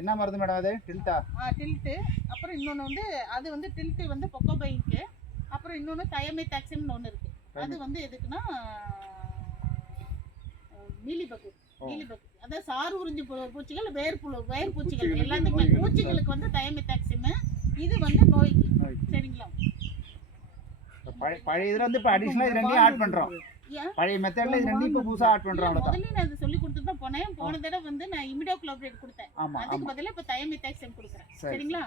என்ன மருந்து மேடம் அது? டில்ட்டா? டில்ட்டு. அப்புறம் இன்னொன்று வந்து அது வந்து டில்ட்டு வந்து பொக்கோபைனுக்கு. அப்புறம் இன்னொன்று தயமேதாக்சிம்னு ஒன்று இருக்குது. அது வந்து எதுக்குன்னா மீலிபக்கு. மீலிபக்கு அதாவது சாறு உறிஞ்சி பூச்சிகள், வேர் பூச்சிகள் எல்லாத்துக்குமே. பூச்சிகளுக்கு வந்து தயமேதாக்சிம், இது வந்து நோய்க்கு. சரிங்களா? பழைய இதுல வந்து இப்போ அடிஷனலாக இது ரெண்டையும் ஆட் பண்ணுறோம். பழைய மெத்தட்ல இது ரெண்டையும் இப்போ புதுசாக ஆட் பண்ணுறோம். முதல்ல நான் அதை சொல்லி கொடுத்துட்டு தான் போனேன். போன தடவை வந்து நான் இமிடோகுளோபிரேட் கொடுத்தேன். அதுக்கு பதிலாக இப்போ தயமேதாக்சிம் கொடுக்குறேன். சரிங்களா?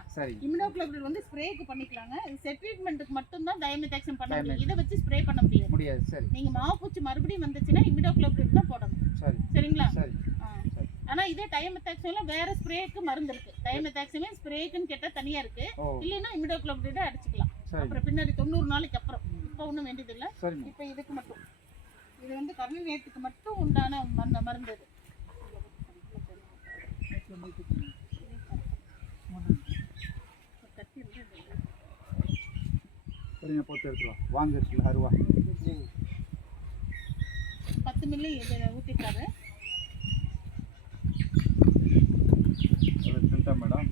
இமிடோகுளோபிரேட் வந்து ஸ்ப்ரேக்கு பண்ணிக்கலாங்க. செட் ட்ரீட்மெண்ட்டுக்கு மட்டும் தான் தயமேதாக்சிம் பண்ண முடியும். இதை வச்சு ஸ்ப்ரே பண்ண முடியாது. சரி. நீங்க மாவுப்பூச்சி மறுபடியும் வந்துச்சுன்னா இமிடோகுளோபிரேட் தான் போடணும். சரிங்களா? ஆனா இதே டைமெத்தாக்சிம்ல வேற ஸ்ப்ரேக்கு மருந்து இருக்கு. டைமெத்தாக்சிமே ஸ்ப்ரேக்குன்னு கேட்டா தனியா இருக்கு. இல்லைன்னா இமிடோகுளோபிரேட் அடிச்சுக்கலாம். அப்புறம் பின்னாடி 90 நாளைக்கு அப்புறம். இப்போ ஒன்றும் வேண்டியது இல்லை. இப்போ இதுக்கு மட்டும், இது வந்து கர்ண நேரத்துக்கு மட்டும் உண்டான மருந்து இது. சரிங்க, போட்டு எடுத்துருவா. வாங்க இருக்குல்ல அருவா 10 மில்லி ஊற்றிட்டாரு. மேடம்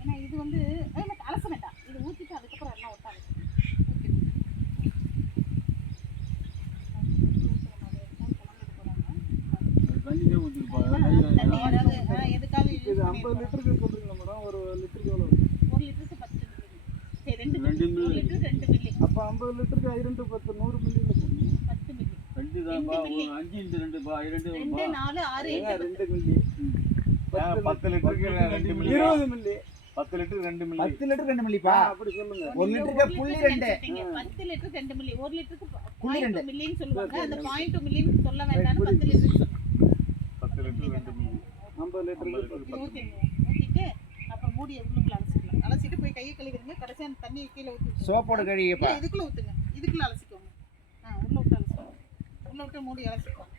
ஏன்னா இது வந்து அலச வேண்டாம். இது ஊற்றிட்டு அதுக்கப்புறம் எல்லாம் ஒட்டாது. எதுக்காக 50 லிட்டருக்கு சொல்றீங்களா மேடம்? ஒரு லிட்டருக்கு எவ்வளோ? 1 லிட்டருக்கு 10 மில்லி. சரி, 2 மில்லி. 2 மில்லி. அப்போ 50 லிட்டருக்கு 2 10 100 மில்லி 10 மில்லி. 2 தான் பா. 5 × 2 பா. 2 4 6 2 மில்லி. 10 லிட்டருக்கு 2 மில்லி. 20 மில்லி. 10 லிட்டருக்கு 2 மில்லி. 10 லிட்டருக்கு 2 மில்லிப்பா. அப்படி சொல்லுங்க. 1 லிட்டருக்கு புள்ளி 2. 10 லிட்டருக்கு 2 மில்லி. 1 லிட்டருக்கு புள்ளி 2 மில்லின்னு சொல்லுவாங்க. அந்த 0.2 மில்லின்னு சொல்ல வேண்டாம்னு 10 லிட்டருக்கு 10 லிட்டருக்கு 2 மில்லி. 50 லிட்டருக்கு ஊற்றிட்டு அப்புறம் மூடி உள்ளுக்குள்ள அலசிக்கலாம். அலசிட்டு போய் கையை கழுவிடுங்க. கடைசியாக அந்த தண்ணியை கீழே ஊற்றி சோப்போட கழுவிப்பா. இதுக்குள்ள ஊற்றுங்க. இதுக்குள்ள அலசிக்கோங்க. உள்ள விட்டு அலசிக்கோங்க. உள்ள விட்டு மூடி அலசிக்கோங்க.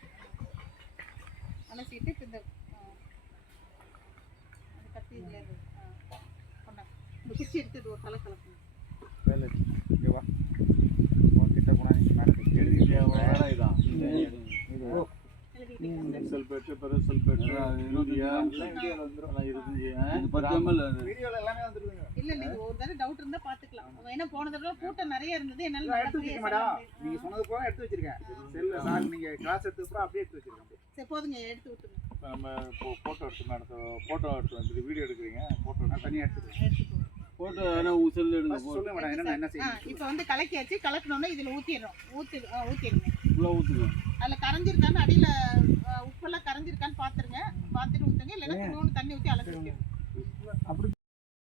அலசிட்டு இப்போ இந்த கத்தி இதில் கொண்டாங்க. இந்த குச்சி எடுத்து இது ஒரு தலை கலக்கணும். வேலை இங்கே வா. கிட்ட போனால் நீங்கள் மேலே இதான் சல்பேட்டு பெருசல்பேட்டு யூரியா வந்துடும். 10 ml வீடியோல எல்லாமே வந்துருங்க. இல்ல நீங்க ஒரு தடவை டவுட் இருந்தா பாத்துக்கலாம். ஏன்னா போன தடவை கூட்டம் நிறைய இருந்தது. என்னால எடுத்து வச்சிருக்கேன் மேடம். நீங்க சொன்னது போல எடுத்து வச்சிருக்கேன். செல்ல நான் நீங்க கிளாஸ் எடுத்து அப்புறம் அப்படியே எடுத்து வச்சிருக்கேன். சரி போடுங்க, எடுத்து விட்டுங்க. நம்ம போட்டோ எடுத்து வந்து வீடியோ எடுக்கிறீங்க. போட்டோ நான் தனியா எடுத்துக்கிறேன். போட்டோ என்ன ஊசல்ல எடுங்க. சொல்லுங்க மேடம் என்ன செய்யணும். இப்போ வந்து கலக்கியாச்சு. கலக்கணும்னா இதுல ஊத்திடுறோம். ஊத்திடுங்க. உள்ள ஊத்துங்க. அதுல கரைஞ்சிருக்கான்னு அடியில உப்பெல்லாம் கரைஞ்சிருக்கான்னு பாத்துருங்க. பாத்துட்டு ஊத்துங்க. இல்லைன்னா இன்னொன்று தண்ணி ஊற்றி அலசி. அப்படி